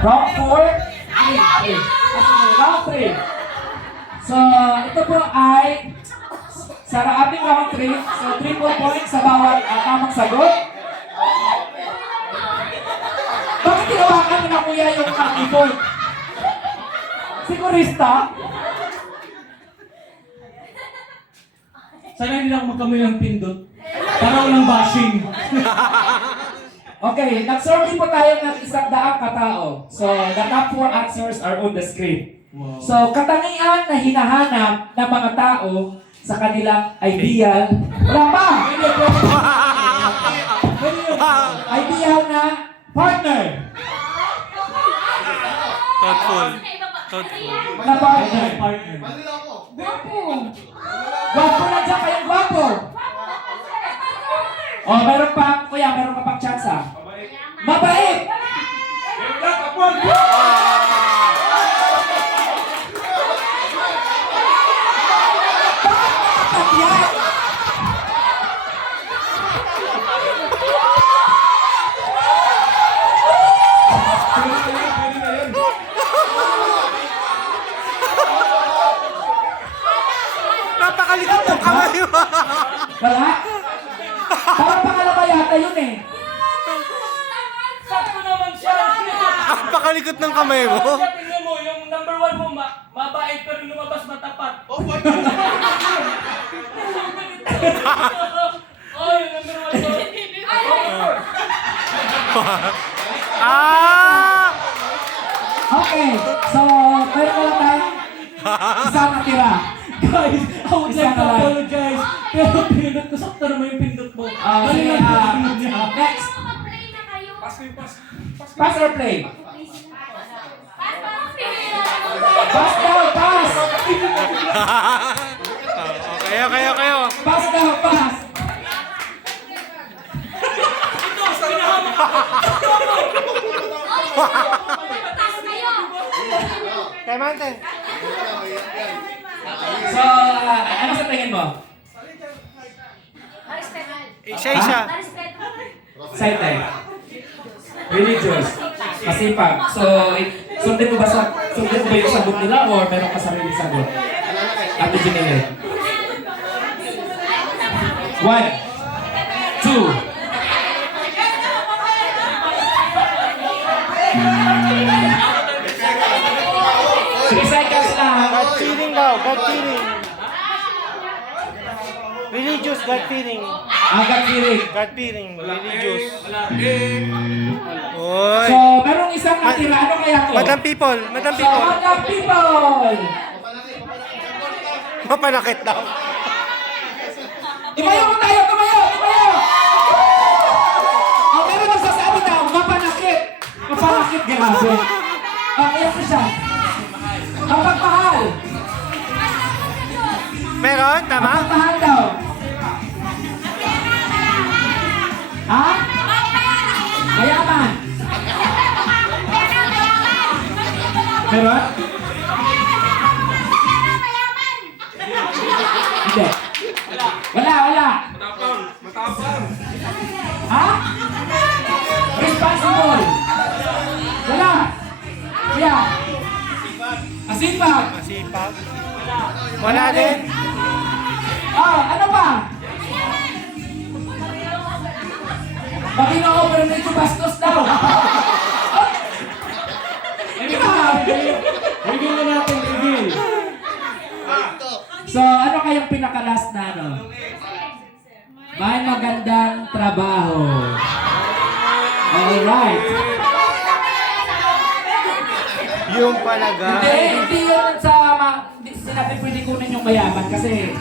Round 4. Round 3. So, ito po ay sa ating round 3. So, 3 points sa bawat tamang sagot. Bakit tinawakan mo na kuya yung keyboard? Sigurista? Sana hindi lang magkamay ng pindot. Para walang bashing. Okay, nag-survey po tayo ng 100 katao. So, the top 4 answers are on the screen. Wow. So, katangian na hinahanap ng mga tao sa kanilang ideal. Wala pa! Ideal na partner. Thoughtful. Na partner. Partner. Gwapo. Gwapo na dyan kayong gwapo. Oh, meron pa, kuya, meron ka pang tsansa. Mabait. Napakalikot ng kamay mo. Wala? Parang pangalawa yata yun eh. Sakto naman siya. Napakalikot ng kamay mo. Tingnan mo, yung number 1 mo, mabait pero lumabas matapat. Oh, yung number 1 mo. Ah! Okay, so meron ka lang tayong isang natira. Guys, I would Isa like to na lang. apologize. Pero pinindot ko, sakto naman yung pindot mo. Okay, next. Pass or play? Pass daw, pass! Okay. Pass daw, pass! Kay Mante. So, ano sa tingin mo? Isa. Excited. Religious. Masipag. So, sundin mo ba yung sagot nila or meron ka sariling sagot? Ate Janine. 1, 2. 3 seconds lang. God feeling daw, God feeling. Religious God feeling. Agad feeling. God feeling, religious. So, Oy. merong isang natira. Ano kaya to? Madam people. So, Madam people! Mapanakit daw. Tumayo mo tayo! Ang meron magsasabi daw, mapanakit. Mapanakit, grabe. Ayan ko siya. Mapagmahal. Meron, tama? Mapagmahal daw. Ha? Mayaman. Meron? Hindi. Wala. Matapang. Ha? Responsible. Wala. Kuya. Masipag. Masipag. Wala din. Ano pa? Pag ino-over medyo bastos daw. Review na natin, review. So, ano kayang pinaka-last na ano? May magandang trabaho. Alright. Yung palaga. Hindi yun sa sinabi pwede kunin yung mayaman kasi